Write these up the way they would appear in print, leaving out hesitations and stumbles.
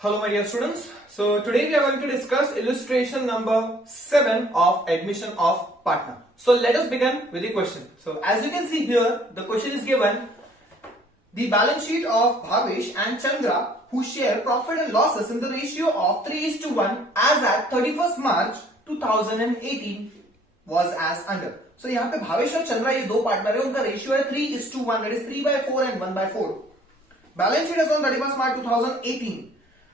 Hello my dear students. So today we are going to discuss illustration number 7 of admission of partner. So let us begin with the question. So as you can see here, the question is given the balance sheet of Bhavesh and Chandra who share profit and losses in the ratio of 3:1 as at 31st March 2018 was as under. So यहाँ पे भावेश और चंद्रा ये दो partner है, उनका ratio है 3:1, that is 3/4 and 1/4. Balance sheet as on 31st March 2018.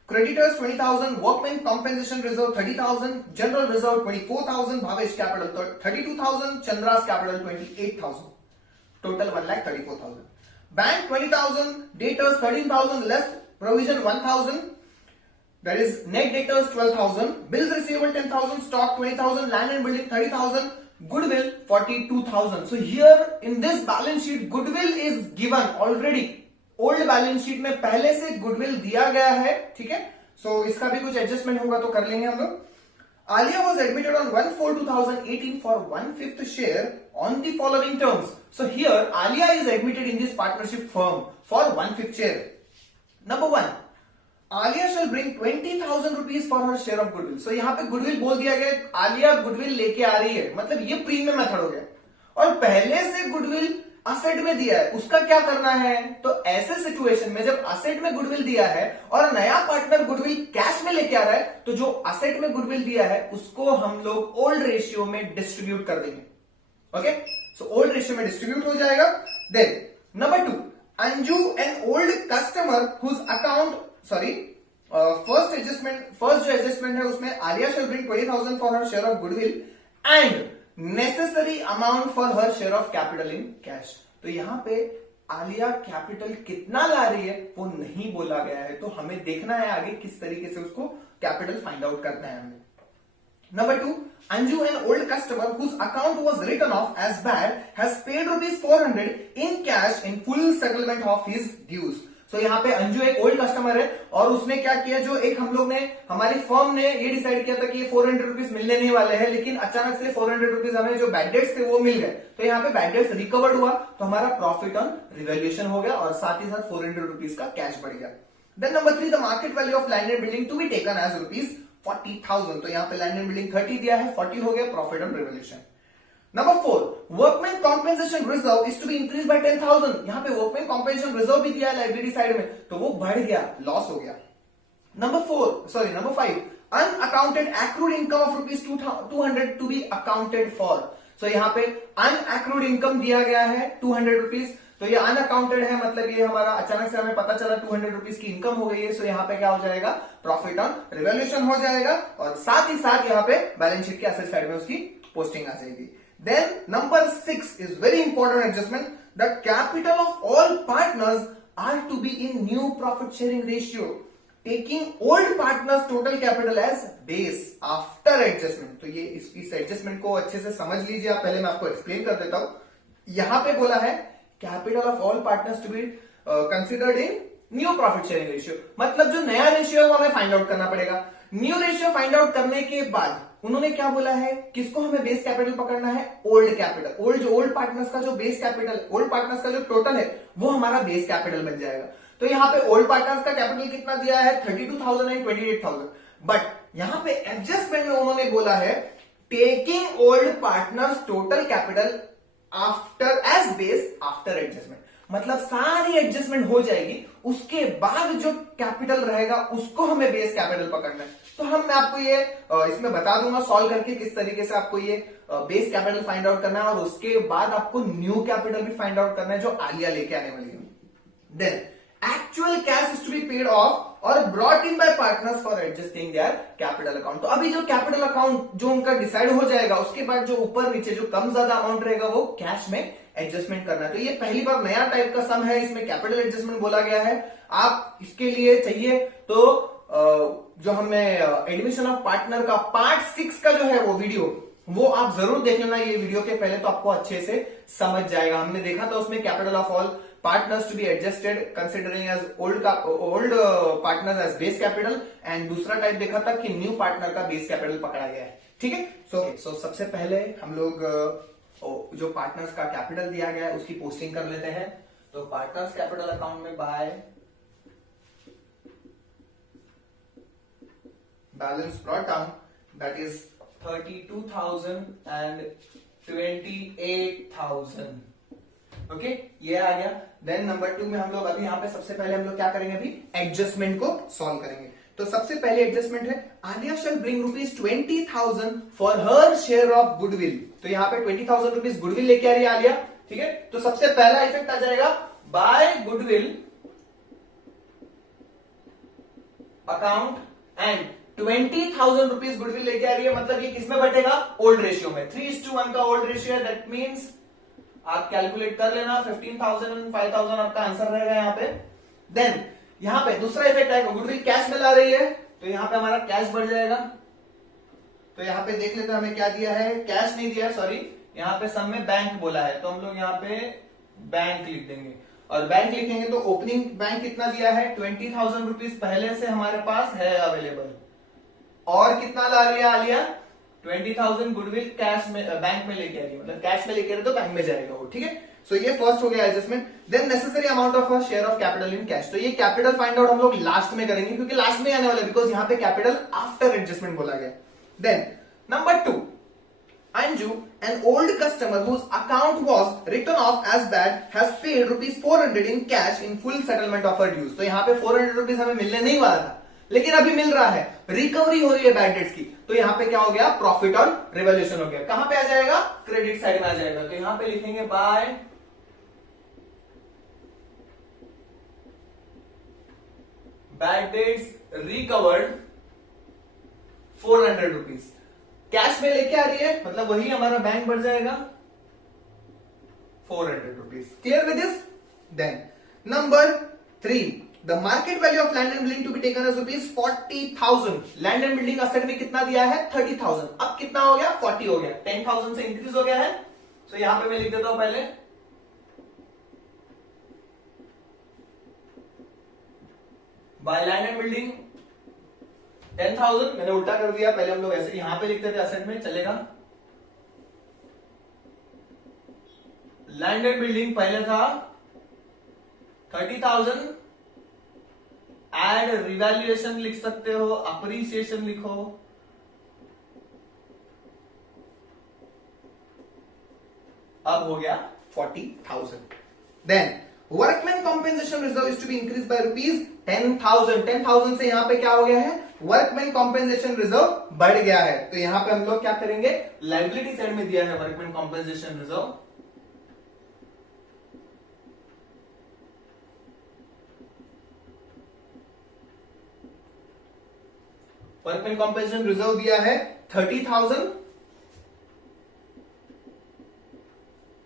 Creditors 20,000, workmen compensation reserve 30,000, general reserve 24,000, Bhavesh capital 32,000, Chandra's capital 28,000. Total 1,34,000. Bank 20,000, debtors 13,000, less provision 1,000. That is net debtors 12,000, bills receivable 10,000, stock 20,000, land and building 30,000, goodwill 42,000. So here in this balance sheet, goodwill is given already. Old balance sheet में पहले से goodwill दिया गया है, ठीक है. सो इसका भी कुछ एडजस्टमेंट होगा तो कर लेंगे हम लोग. Aliya was admitted on 1/4/2018 for 1/5 share on the following terms. So here Aliya is admitted in this partnership firm for 1/5 share. Number 1, Aliya shall bring 20,000 rupees for her share of goodwill. So यहाँ पे गुडविल बोल दिया गया, आलिया गुडविल लेके आ रही है, मतलब ये प्रीमियम मेथड हो गया और पहले से गुडविल असेट में दिया है, उसका क्या करना है. तो ऐसे सिचुएशन में जब असेट में गुडविल दिया है और नया पार्टनर गुडविल कैश में लेके आ रहा है, तो जो असेट में गुडविल दिया है उसको हम लोग ओल्ड रेशियो में डिस्ट्रीब्यूट कर देंगे. ओके, सो ओल्ड रेशियो में डिस्ट्रीब्यूट हो जाएगा. Then number 2, Anju an old customer whose account first जो एडजस्टमेंट है उसमें Aliya shall bring 20,000 for her share of goodwill and necessary amount for her share of capital in cash. तो यहां पे Alia capital कितना ला रही है वो नहीं बोला गया है, तो हमें देखना है आगे किस तरीके से उसको कैपिटल फाइंड आउट करना है हमें. Number 2, Anju an old customer whose account was written off as bad has paid ₹400 in cash in full settlement of his dues. तो यहाँ पे अंजू एक ओल्ड कस्टमर है और उसने क्या किया, जो एक हम लोग ने हमारी फर्म ने ये डिसाइड किया था कि ये ₹400 मिलने नहीं वाले हैं, लेकिन अचानक से ₹400 हमें जो बैड डेट्स थे वो मिल गए. तो यहाँ पे बैड डेट्स रिकवर्ड हुआ, तो हमारा प्रॉफिट ऑन रिवैल्यूएशन हो गया और साथ ही साथ ₹400 का कैश बढ़ गया. Then number 3, the market value of land and building to be taken as ₹40,000. तो यहाँ पे लैंड एंड बिल्डिंग 30 दिया है, 40 हो गया profit on revaluation. Number 4, workman compensation reserve is to be increase by 10,000. यहां पे वर्कमैन कॉम्पेंसेशन रिजर्व भी दिया है लाइब्रेरी साइड में, तो वो बढ़ गया, लॉस हो गया. Number 5, unaccounted accrued income of ₹200 to be accounted for. So यहां पे अनअक्रूड इनकम दिया गया है ₹200. तो ये अनअकाउंटेड है, मतलब ये हमारा अचानक से हमें पता चला ₹200 की इनकम हो गई है. सो यहाँ पे क्या हो जाएगा, प्रॉफिट ऑन रिवैल्यूएशन हो जाएगा और साथ ही साथ यहाँ पे बैलेंस शीट के एसेट साइड में उसकी पोस्टिंग आ जाएगी. Then number 6 is very important adjustment. The capital of all partners are to be in new profit sharing ratio, taking old partners total capital as base after adjustment. तो ये इस adjustment को अच्छे से समझ लीजिए आप. पहले मैं आपको एक्सप्लेन कर देता हूं. यहां पे बोला है capital of all partners to be considered in new profit sharing ratio, मतलब जो नया रेशियो है वो हमें फाइंड आउट करना पड़ेगा. न्यू रेशियो फाइंड आउट करने के बाद उन्होंने क्या बोला है, किसको हमें बेस कैपिटल पकड़ना है, ओल्ड कैपिटल. ओल्ड पार्टनर्स का जो बेस कैपिटल, ओल्ड पार्टनर्स का जो टोटल है वो हमारा बेस कैपिटल बन जाएगा. तो यहाँ पे ओल्ड पार्टनर्स का कैपिटल कितना दिया है, 32,000 एंड 28,000. बट यहाँ पे एडजस्टमेंट में उन्होंने बोला है taking old partners total capital after as base after adjustment, मतलब सारी एडजस्टमेंट हो जाएगी, उसके बाद जो कैपिटल रहेगा उसको हमें बेस कैपिटल पकड़ना है. तो मैं आपको ये इसमें बता दूंगा सॉल्व करके किस तरीके से आपको ये बेस कैपिटल फाइंड आउट करना है और उसके बाद आपको न्यू कैपिटल भी फाइंड आउट करना है जो आलिया लेके आने वाली है. Then actual cash is to be paid off और brought in by partners for adjusting their capital account. तो अभी जो कैपिटल अकाउंट जो उनका डिसाइड हो जाएगा, उसके बाद जो ऊपर नीचे जो कम ज्यादा अमाउंट रहेगा वो कैश में एडजस्टमेंट करना है. तो ये पहली बार नया टाइप का सम है, इसमें कैपिटल एडजस्टमेंट बोला गया है. आप इसके लिए चाहिए तो जो हमने एडमिशन ऑफ पार्टनर का पार्ट 6 का जो है वो वीडियो, वो आप जरूर देख लेना ये वीडियो के पहले, तो आपको अच्छे से समझ जाएगा. हमने देखा था उसमें capital of all partners to be adjusted considering as old partners as base capital, and दूसरा टाइप देखा था कि न्यू पार्टनर का बेस कैपिटल पकड़ा गया है. ठीक है. सो सबसे पहले हम लोग जो पार्टनर्स का कैपिटल दिया गया है उसकी पोस्टिंग कर लेते हैं. तो पार्टनर्स कैपिटल अकाउंट में by balance brought down, that is 32,000 and 28,000. Okay, ये आ गया. देन नंबर 2 में हम लोग अभी यहाँ पे सबसे पहले हम लोग क्या करेंगे, अभी एडजस्टमेंट को सॉल्व करेंगे. तो सबसे पहले एडजस्टमेंट है Aliya shall bring ₹20,000 for her share of goodwill. तो यहाँ पे ₹20,000 गुडविल लेके आ रही है आलिया. ठीक है, तो सबसे पहला इफेक्ट आ जाएगा by goodwill account and ₹20,000 goodwill लेके आ रही है. मतलब ये किसमें बटेगा, ओल्ड रेशियो में. 3:1 का ओल्ड रेशियो है. दैट मीन्स आप कैलकुलेट कर लेना, 15,000 and 5,000 आपका आंसर रहेगा यहाँ पे. देन यहां पे दूसरा इफेक्ट आएगा, गुडविल कैश में ला रही है तो यहां पे हमारा कैश बढ़ जाएगा. तो यहां पे देख लेते हैं हमें क्या दिया है, कैश नहीं दिया है, सॉरी. यहां पे सम में बैंक बोला है तो हम लोग यहां पे बैंक लिख देंगे. और बैंक लिखेंगे तो ओपनिंग बैंक कितना दिया है, ₹20,000 पहले से हमारे पास है अवेलेबल. और कितना ला रही है आलिया, 20,000 गुडविल कैश में बैंक में लेके आ रही है. मतलब कैश में लेके आ रही है तो बैंक में जाएगा वो. ठीक है, सो ये फर्स्ट हो गया adjustment. Then necessary amount of share of capital in cash. तो ये कैपिटल फाइंड आउट हम लोग लास्ट में करेंगे क्योंकि लास्ट में आने वाला है, बिकॉज यहाँ पे कैपिटल आफ्टर एडजस्टमेंट बोला गया. Then number 2, Anju, an old customer whose account was written off as bad, has paid ₹400 in cash in full settlement of her dues. तो यहाँ पे ₹400 हमें मिलने नहीं वाला था, लेकिन अभी मिल रहा है, रिकवरी हो रही है बैड डेट्स की. तो यहाँ पे क्या हो गया, प्रॉफिट ऑन रिवॉल्यूशन हो गया. कहां पे आ जाएगा, क्रेडिट साइड में आ जाएगा. तो यहां पे लिखेंगे by bad debts recovered ₹400. Cash में लेके आ रही है मतलब वही हमारा बैंक बढ़ जाएगा ₹400. Clear with this. Then number 3, the market value of land and building to be taken as ₹40,000. Land and building asset में कितना दिया है, 30,000. अब कितना हो गया, 40 हो गया. 10,000 से इंक्रीज हो गया है. तो यहां पे मैं लिख देता हूं पहले बाय लैंड एंड बिल्डिंग 10,000. मैंने उल्टा कर दिया, पहले हम लोग ऐसे यहां पे लिखते थे असेट में, चलेगा. लैंड एंड बिल्डिंग पहले था 30,000. एड रिवैल्यूएशन लिख सकते हो, अप्रिसिएशन लिखो. अब हो गया 40,000. Then workman compensation reserve is to be increase by ₹10,000. 10,000 से यहां पे क्या हो गया है, वर्कमैन कॉम्पेंसेशन रिजर्व बढ़ गया है. तो यहां पे हम लोग क्या करेंगे, लायबिलिटी साइड में दिया है workman compensation reserve. Workman compensation reserve दिया है 30,000.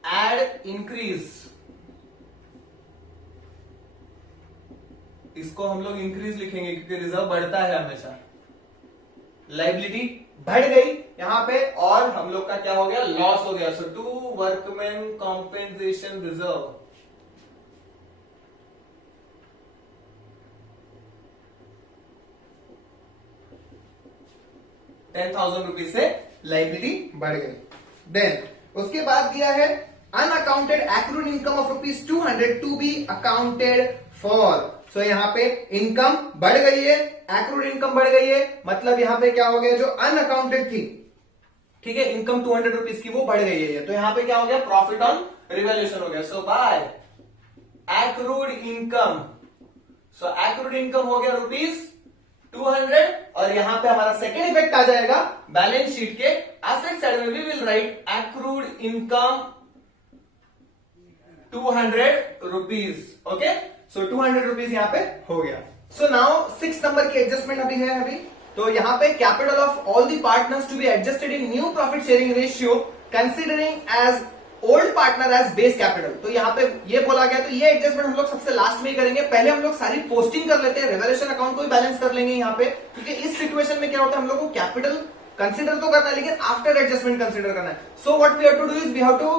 एड इंक्रीज, इसको हम लोग इंक्रीज लिखेंगे क्योंकि रिजर्व बढ़ता है हमेशा. लायबिलिटी बढ़ गई यहां पे और हम लोग का क्या हो गया, लॉस हो गया. सो टू वर्कमैन कॉम्पेंसेशन रिजर्व. ₹10,000 से लायबिलिटी बढ़ गई. देन उसके बाद दिया है unaccounted accrued income of ₹200 to be accounted for. So यहां पे इनकम बढ़ गई है, एक्रूड इनकम बढ़ गई है. मतलब यहां पे क्या हो गया, जो अनअकाउंटेड थी, ठीक है, इनकम ₹200 की वो बढ़ गई है. तो यहां पे क्या हो गया, प्रॉफिट ऑन रिवैल्यूएशन हो गया. सो बाय एक्रूड इनकम, सो एक्रूड इनकम हो गया ₹200. और यहां पे हमारा सेकेंड इफेक्ट आ जाएगा बैलेंस शीट के एसेट साइड में. We will write accrued income ₹200. Okay, so ₹200 यहां पे हो गया. सो नाउ 6 नंबर की एडजस्टमेंट अभी है अभी. तो यहां पे capital of all the partners to be adjusted in new profit sharing ratio considering as old partner as base capital. तो यहां पे ये बोला गया. तो ये एडजस्टमेंट हम लोग सबसे लास्ट में ही करेंगे. पहले हम लोग सारी पोस्टिंग कर लेते हैं, रिवैल्यूएशन अकाउंट को भी बैलेंस कर लेंगे यहां पे, क्योंकि इस सिचुएशन में क्या होता है, हम लोग को कैपिटल कंसीडर तो करना है लेकिन आफ्टर एडजस्टमेंट कंसीडर करना है. So what we have to do is we have to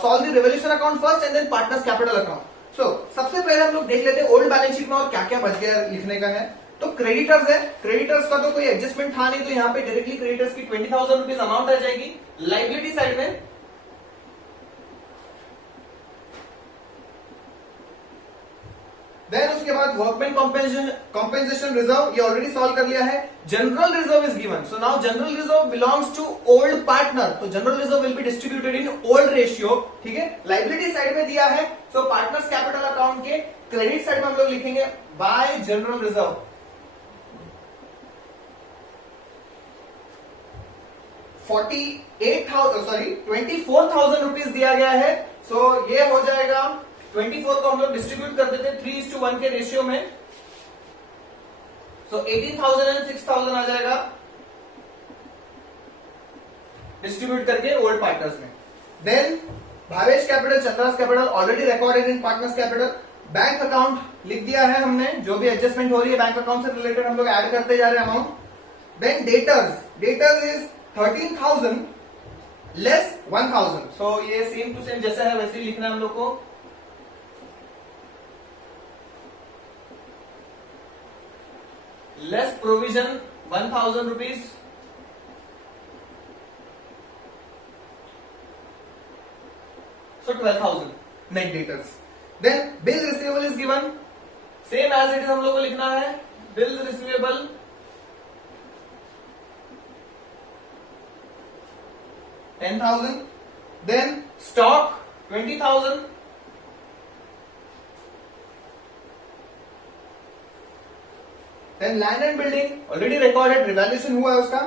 solve the revaluation account first and then partners capital account. So सबसे पहले हम लोग देख लेते हैं ओल्ड बैलेंस शीट में और क्या क्या बच गया लिखने का है. तो क्रेडिटर्स है, क्रेडिटर्स का तो कोई एडजस्टमेंट था नहीं, तो यहाँ पे डायरेक्टली क्रेडिटर्स की ₹20,000 अमाउंट आ जाएगी. लायबिलिटी साइड में देन उसके बाद वर्कमैन कॉम्पेंसेशन रिजर्व, ये ऑलरेडी सॉल्व कर लिया है। General reserve is given, so now general reserve belongs to old partner, तो general reserve will be distributed in old ratio, ठीक है। लाइबिलिटी साइड में दिया है, सो पार्टनर्स कैपिटल अकाउंट के क्रेडिट साइड में हम लोग लिखेंगे बाय जनरल रिजर्व। 24,000 रुपीज दिया गया है, सो ये हो जाएगा 24 को हम लोग डिस्ट्रीब्यूट कर देते 3:1 के रेशियो में, सो 18,000 एंड 6,000 आ जाएगा डिस्ट्रीब्यूट करके ओल्ड पार्टनर्स में। Then Bhavesh capital, Chandra's capital already recorded in partners capital. Bank account लिख दिया है हमने, जो भी एडजस्टमेंट हो रही है बैंक अकाउंट से रिलेटेड हम लोग ऐड करते जा रहे हैं amount. Then debtors is 13,000 less 1,000, so ये सेम टू सेम जैसा है वैसे ही लिखना है हम लोग को। Less provision 1,000 rupees, so 12,000 net debtors. Then bill receivable is given, same as it is हम लोग को लिखना है, bill receivable 10,000, then stock 20,000, then land and building already recorded, revaluation हुआ है उसका।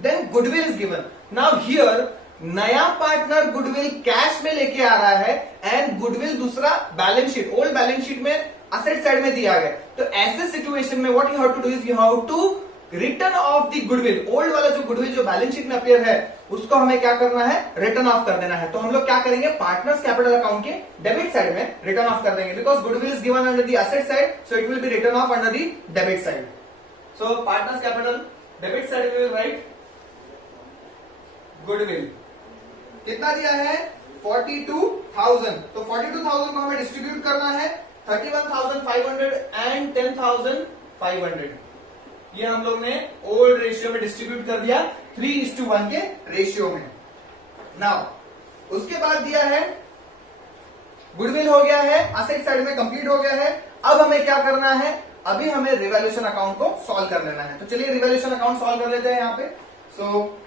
Then goodwill is given, now here नया partner goodwill cash में लेके आ रहा है एंड गुडविल दूसरा balance sheet, old balance sheet में असेट साइड में दिया गया। तो ऐसे सिचुएशन में what you have to do is you have to return of the goodwill, old वाला जो गुडविल जो बैलेंस शीट में अपियर है उसको हमें क्या करना है, रिटर्न ऑफ कर देना है। तो हम लोग क्या करेंगे, पार्टनर्स कैपिटल अकाउंट के डेबिट साइड में रिटर्न ऑफ कर देंगे, because goodwill is given under the asset side, so it will be written off under the debit side. So partners capital debit side we will write goodwill, कितना दिया है 42,000, तो 42,000 को हमें distribute करना है 31,500 एंड 10,500, ये हम लोग ने ओल्ड रेशियो में डिस्ट्रीब्यूट कर दिया 3:1 के रेशियो में। नाउ उसके बाद दिया है गुडविल हो गया है, असेट साइड में कंप्लीट हो गया है। अब हमें क्या करना है, अभी हमें रिवैल्यूएशन अकाउंट को सॉल्व कर लेना है। तो चलिए रिवैल्यूएशन अकाउंट सॉल्व कर लेते हैं यहाँ पे। सो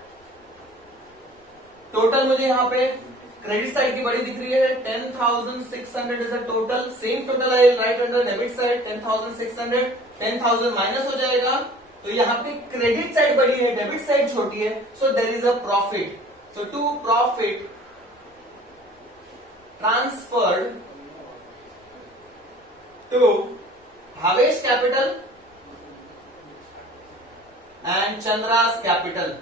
टोटल मुझे यहाँ पे क्रेडिट साइड की बड़ी दिख रही है, 10,600 is a total, same total I will right under debit side 10,600, 10,000 minus हो जाएगा, तो यहाँ पे क्रेडिट साइड बड़ी है, डेबिट साइड छोटी है, so there is a profit. So to profit transferred to Bhavesh capital and Chandra's capital.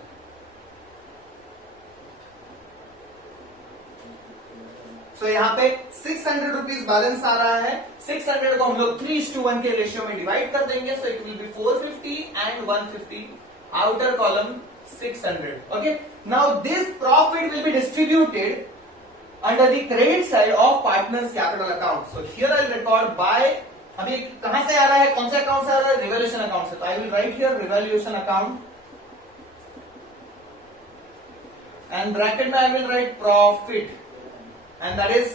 तो यहाँ पे 600 रुपीज बैलेंस आ रहा है, 600 को हम लोग 3:1 के रेशियो में डिवाइड कर देंगे, सो it will B 450 and 150, outer column 600। Okay, now this profit will be distributed under the credit side of partners capital account. So here I will record by, अभी कहां से आ रहा है, कौन से अकाउंट से आ रहा है, रिवैल्यूएशन अकाउंट से, तो I will write here revaluation account and bracket में I will write profit and that is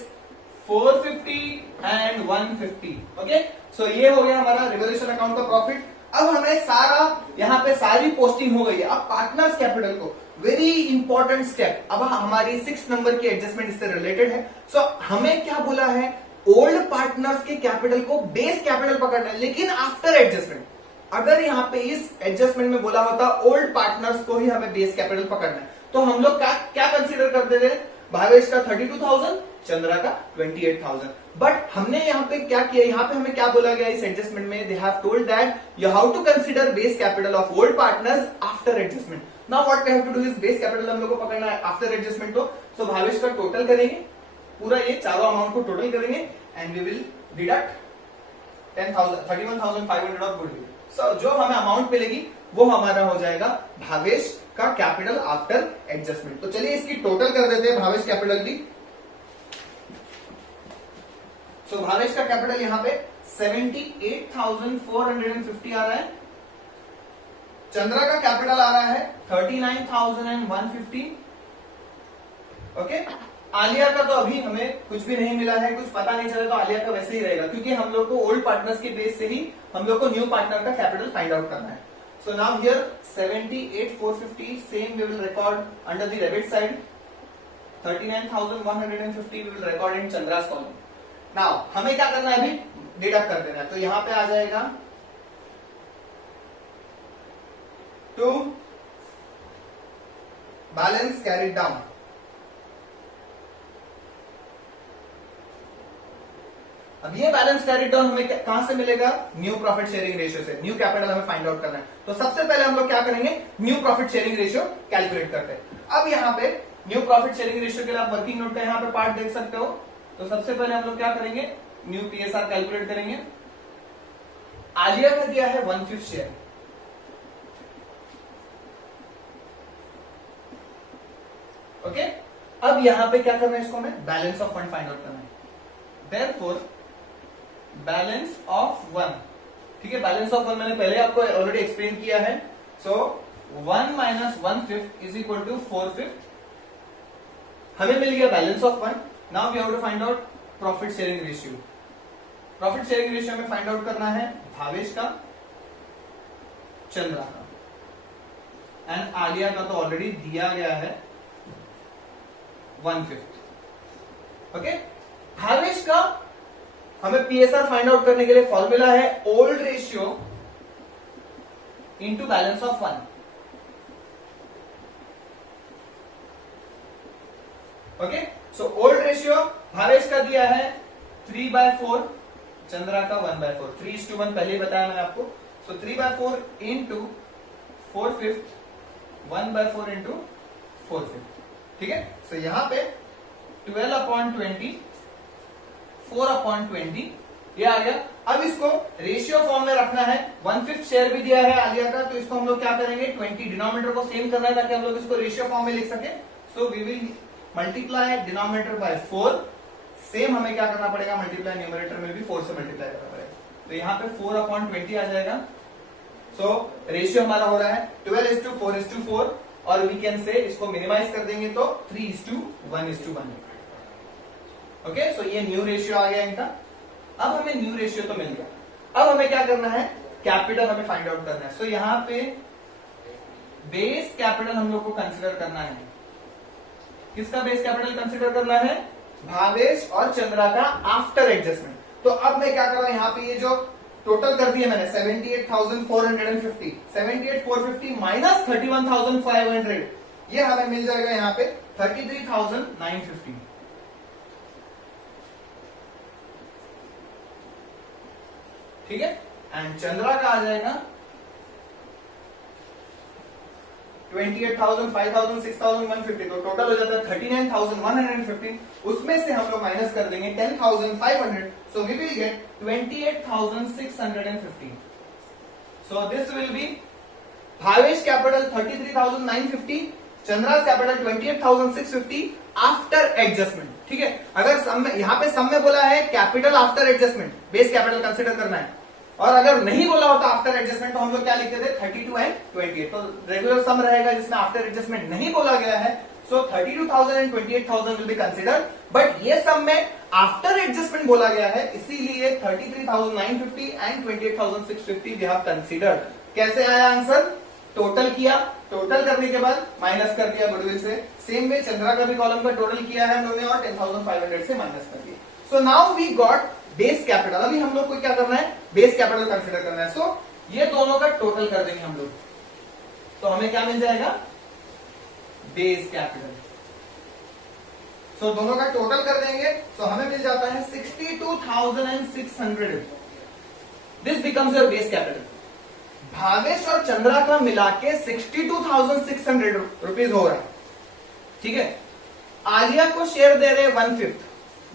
450 and 150। Okay, so ये हो गया हमारा रिवैल्यूएशन अकाउंट का प्रॉफिट। अब हमें सारा यहाँ पे सारी पोस्टिंग हो गई है। अब पार्टनर्स कैपिटल को वेरी इंपॉर्टेंट स्टेप, अब हमारी 6 नंबर की एडजस्टमेंट इससे रिलेटेड है। सो हमें क्या बोला है, ओल्ड पार्टनर्स के कैपिटल को बेस कैपिटल पकड़ना है, लेकिन आफ्टर एडजस्टमेंट। अगर यहाँ पे इस एडजस्टमेंट में बोला होता ओल्ड पार्टनर्स को ही हमें बेस कैपिटल पकड़ना है, तो हम लोग क्या कंसीडर करते थे, भावेश का 32,000, चंद्रा का 28,000। बट हमने यहाँ पे क्या किया, यहाँ पे हमें क्या बोला गया इस एडजस्टमेंट में, they have told that you have to consider base capital of old partners after adjustment. Now what we have to do is base capital हम लोग को पकड़ना है आफ्टर एडजस्टमेंट। तो सो भावेश का टोटल करेंगे, पूरा ये चारों अमाउंट को टोटल करेंगे and we will deduct 31,500 of goodwill. So जो हमें अमाउंट मिलेगी वो हमारा हो जाएगा भावेश का कैपिटल आफ्टर एडजस्टमेंट। तो चलिए इसकी टोटल कर देते हैं भावेश कैपिटल की। सो भावेश का कैपिटल यहां पे 78,450 आ रहा है, चंद्रा का कैपिटल आ रहा है 39,150। ओके, आलिया का तो अभी हमें कुछ भी नहीं मिला है, कुछ पता नहीं चला, तो आलिया का वैसे ही रहेगा, क्योंकि हम लोग को ओल्ड पार्टनर्स के बेस से ही हम लोग को न्यू पार्टनर का कैपिटल फाइंड आउट करना है. So now here 78,450 same we will record under the debit side. 39,150 we will record in Chandra's column. Now हमें क्या करना है, अभी डिडक्ट कर देना है. तो यहां पे आ जाएगा टू बैलेंस कैरिड डाउन. अब ये बैलेंस कैरिड डाउन हमें कहां से मिलेगा, न्यू प्रॉफिट शेयरिंग रेशियो से. न्यू कैपिटल हमें फाइंड आउट करना है, तो सबसे पहले हम लोग क्या करेंगे, new profit sharing ratio calculate करते हैं. अब यहां पे न्यू प्रॉफिट शेयरिंग रेशियो के लिए आप वर्किंग नोट का यहां पे पार्ट देख सकते हो. तो सबसे पहले हम लोग क्या करेंगे, न्यू पीएसआर कैलकुलेट करेंगे. आलिया का दिया है 1/5 शेयर. ओके, अब यहां पे क्या करना है, इसको हमें balance of fund find out करना है. देयरफॉर बैलेंस ऑफ 1, ठीक है, बैलेंस ऑफ 1 मैंने पहले आपको ऑलरेडी एक्सप्लेन किया है. So 1 minus 1/5 is equal to 4/5. हमें मिल गया balance of 1. Now we have to find out profit sharing ratio. Profit sharing ratio हमें फाइंड आउट करना है भावेश का, चंद्रा का एंड आलिया का तो ऑलरेडी दिया गया है 1/5. ओके, भावेश का हमें पीएसआर फाइंड आउट करने के लिए फॉर्मूला है old ratio into balance of 1. Okay, so old ratio Bhavesh का दिया है 3/4, चंद्रा का 1/4. 3:1 पहले ही बताया मैंने आपको. सो 3/4 इंटू 4/5, 1/4 इंटू 4/5. ठीक है, सो यहां पे 12/20, 4/20 ये आ गया. अब इसको रेशियो फॉर्म में रखना है. 1/5 शेयर भी दिया है आलिया का, तो इसको हम लोग क्या करेंगे, 20 डिनोमिनेटर को सेम करना है ताकि हम लोग इसको रेशियो फॉर्म में लिख सके. So we will multiply denominator by 4. Same हमें क्या करना पड़ेगा, मल्टीप्लाई न्यूमरेटर में भी 4 से मल्टीप्लाई करना पड़ेगा. तो यहाँ पे 4/20 आ जाएगा. सो रेशियो हमारा हो रहा है 12:4:4, और वी कैन से इसको मिनिमाइज कर देंगे तो 3:1:1. ओके, सो ये न्यू रेशियो आ गया इनका. अब हमें न्यू रेशियो तो मिल गया. अब हमें क्या करना है, कैपिटल हमें फाइंड आउट करना है. सो यहां पे बेस कैपिटल हम लोग को कंसिडर करना है. किसका बेस कैपिटल कंसिडर करना है, भावेश और चंद्रा का आफ्टर एडजस्टमेंट. तो अब मैं क्या कर रहा हूं, यहां पे ये जो टोटल कर दिया मैंने 78,450, 78,450 माइनस 31,500, ये हमें मिल जाएगा यहां पे 33,950. ठीक है, एंड चंद्रा का आ जाएगा 28,000, 5,000, 6,150. तो टोटल हो जाता है 39,115. उसमें से हम लोग माइनस कर देंगे 10,500. So we will get 28,650. So this will be Bhavesh capital 33,950, Chandra's capital 28,650 after adjustment. ठीक है, अगर सम में, यहां पे सम में बोला है capital after adjustment, base capital consider करना है, और अगर नहीं बोला होता आफ्टर एडजस्टमेंट तो हम लोग क्या लिखते थे 32 एंड 28. तो रेगुलर सम रहेगा जिसमें आफ्टर एडजस्टमेंट नहीं बोला गया है. सो 32,000 and 28,000 will be considered, but ये सम में आफ्टर एडजस्टमेंट बोला गया है, इसीलिए 33,950 एंड 28,650 वी हैव कंसिडर्ड. कैसे आया आंसर, टोटल किया, टोटल करने के बाद माइनस कर दिया गुडविल से. सेम वे चंद्रा का भी कॉलम का टोटल किया है हम लोगों ने और 10,500 से माइनस कर दिया. So now we got base capital. अभी हम लोग को क्या करना है, बेस कैपिटल कंसिडर करना है. सो ये दोनों का टोटल कर देंगे हम लोग, तो हमें क्या मिल जाएगा, बेस कैपिटल. सो दोनों का टोटल कर देंगे, सो हमें मिल जाता है 62,600. This becomes your base capital. Bhavesh और चंद्रा का मिला के 62,600 रुपीज हो रहा है. ठीक है, आलिया को शेयर दे रहे 1/5,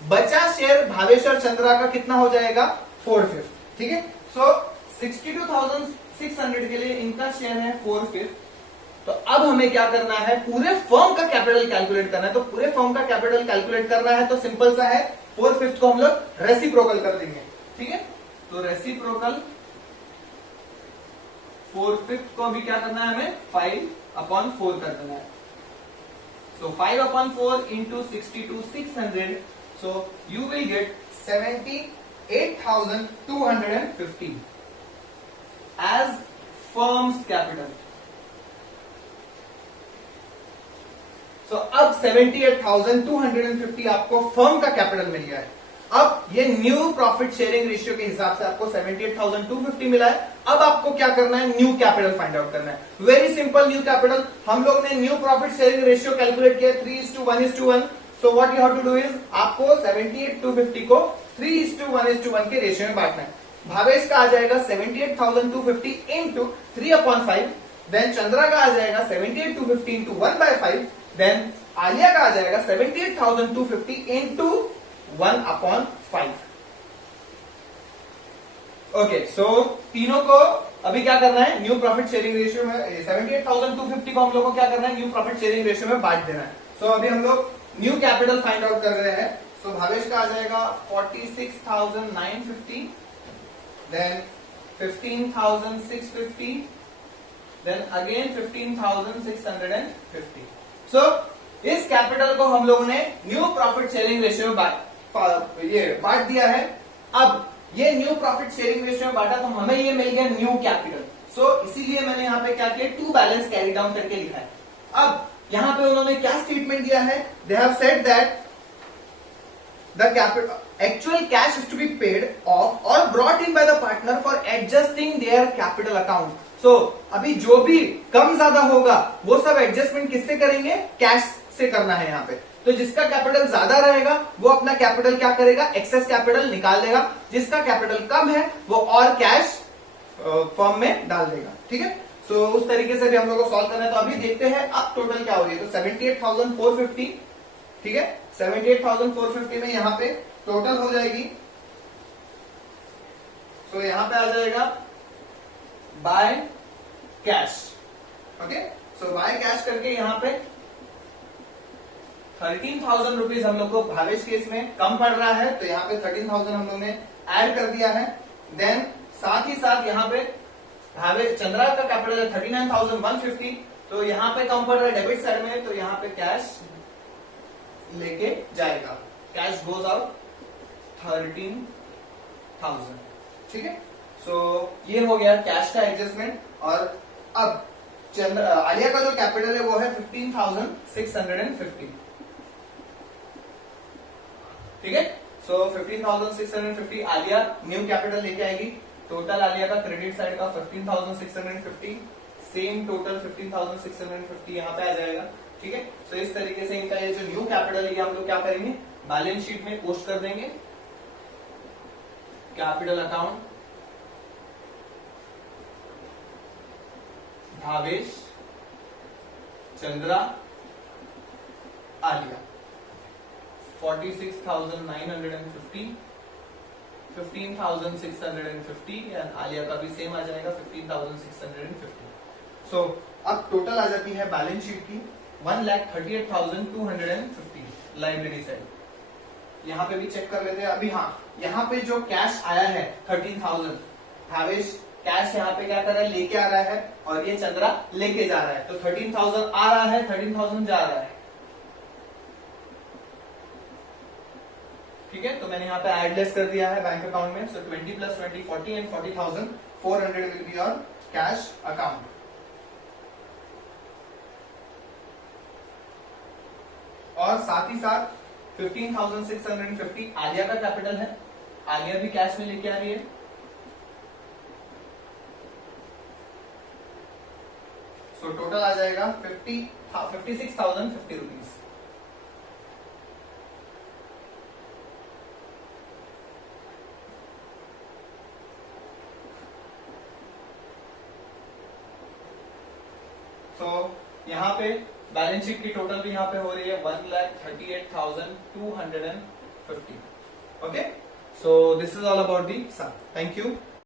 बचा शेयर भावेश और चंद्रा का कितना हो जाएगा 4/5. ठीक है, सो 62,600 के लिए इनका शेयर है 4/5. तो अब हमें क्या करना है, पूरे फर्म का कैपिटल कैलकुलेट करना है. तो पूरे फर्म का कैपिटल कैलकुलेट करना है तो सिंपल सा है, 4/5 को हम लोग रेसिप्रोकल कर देंगे. ठीक है, तो रेसिप्रोकल 4/5 को भी क्या करना है, हमें 5/4 कर देना है. So 5/4 into 62,600. So you will get 78,250 as firm's capital. So अब 78,250 आपको फर्म का कैपिटल मिल गया है। अब ये न्यू प्रॉफिट शेयरिंग रेशियो के हिसाब से आपको 78,250 मिला है। अब आपको क्या करना है, न्यू कैपिटल फाइंड आउट करना है। वेरी सिंपल, न्यू कैपिटल हम लोग ने new profit sharing ratio calculate किया 3:1:1। So what you have to do is आपको 78,250 को 3:1:1 के रेशियो में बांटना है। भावेश का आ जाएगा 78,250 इंटू 3/5, देन चंद्रा का आ जाएगा 78,250 इंटू 1/5, देन आलिया का आ जाएगा 78,250 इंटू 1/5। ओके, सो तीनों को अभी क्या करना है, न्यू प्रॉफिट शेयरिंग रेशियो में 78,250 को हम लोग को क्या करना है, न्यू प्रॉफिट शेयरिंग रेशियो में बांट देना है। सो अभी हम लोग न्यू कैपिटल फाइंड आउट कर रहे हैं। सो भावेश का आ जाएगा 46,950, देन 15,650, देन अगेन 15,650। सो इस कैपिटल को हम लोगों ने न्यू प्रॉफिट शेयरिंग रेशियो में बांट दिया है। अब ये न्यू प्रॉफिट शेयरिंग रेशियो में बांटा तो हमें ये मिल गया न्यू कैपिटल। सो इसीलिए मैंने यहां पे क्या किया, टू बैलेंस कैरी डाउन करके लिखा है। अब यहां पे उन्होंने क्या स्टेटमेंट दिया है, they have said that the capital actual cash is to be paid off और brought in by the partner for adjusting their capital account. So अभी जो भी कम ज्यादा होगा वो सब एडजस्टमेंट किससे करेंगे, कैश से करना है यहाँ पे। तो जिसका कैपिटल ज्यादा रहेगा वो अपना कैपिटल क्या करेगा, एक्सेस कैपिटल निकाल लेगा। जिसका कैपिटल कम है वो और कैश फर्म में डाल देगा। ठीक है, सो उस तरीके से भी हम लोग को सॉल्व करना है। तो अभी देखते हैं अब टोटल क्या हो रही है। तो 78,450, ठीक है, 78,450 में यहाँ पे टोटल हो जाएगी। सो यहां पे आ जाएगा by cash. Okay, so by cash करके यहां पे 13,000 रुपीज हम लोग को भावेश केस में कम पड़ रहा है, तो यहाँ पे 13,000 हम लोग ने ऐड कर दिया है। देन साथ ही साथ यहाँ पे भावेश चंद्रा का कैपिटल है 39,150, तो यहाँ पे कम पड़ रहा है डेबिट साइड में, तो यहाँ पे कैश लेके जाएगा। Cash goes out 13,000। ठीक है, सो ये हो गया कैश का एडजस्टमेंट। और अब आलिया का जो कैपिटल है वो है 15,650। ठीक है, सो 15,650 आलिया न्यू कैपिटल लेके आएगी। टोटल आलिया का क्रेडिट साइड का 15,650, सेम टोटल 15,650 यहाँ पे आ जाएगा। ठीक है, सो इस तरीके से इनका ये जो न्यू कैपिटल है हम लोग क्या करेंगे, बैलेंस शीट में पोस्ट कर देंगे। Capital account Bhavesh, Chandra, Alia 46,950, 15,650 and Alia का भी सेम आ जाएगा 15,650। सो अब टोटल आ जाती है बैलेंस शीट की 1,38,250 लाइब्रेरी साइड। यहाँ पे भी चेक कर लेते हैं अभी। हाँ, यहाँ पे जो कैश आया है 13,000, भावेश कैश यहाँ पे क्या कर रहा है, लेके आ रहा है, और ये चंद्रा लेके जा रहा है। तो 13,000 आ रहा है, 13,000 जा रहा है। ठीक है, तो मैंने यहाँ पे एडलेस कर दिया है बैंक अकाउंट में। सो 20 + 20 40 and 40,400 will be on cash account. और साथ ही साथ 15,650 आलिया का कैपिटल है, आलिया भी कैश में लेके आ रही है। सो टोटल आ जाएगा 56,050 रुपीज। तो यहाँ पे बैलेंस शीट की टोटल भी यहाँ पे हो रही है 1,38,250। Okay, so this is all about the sum. Thank you.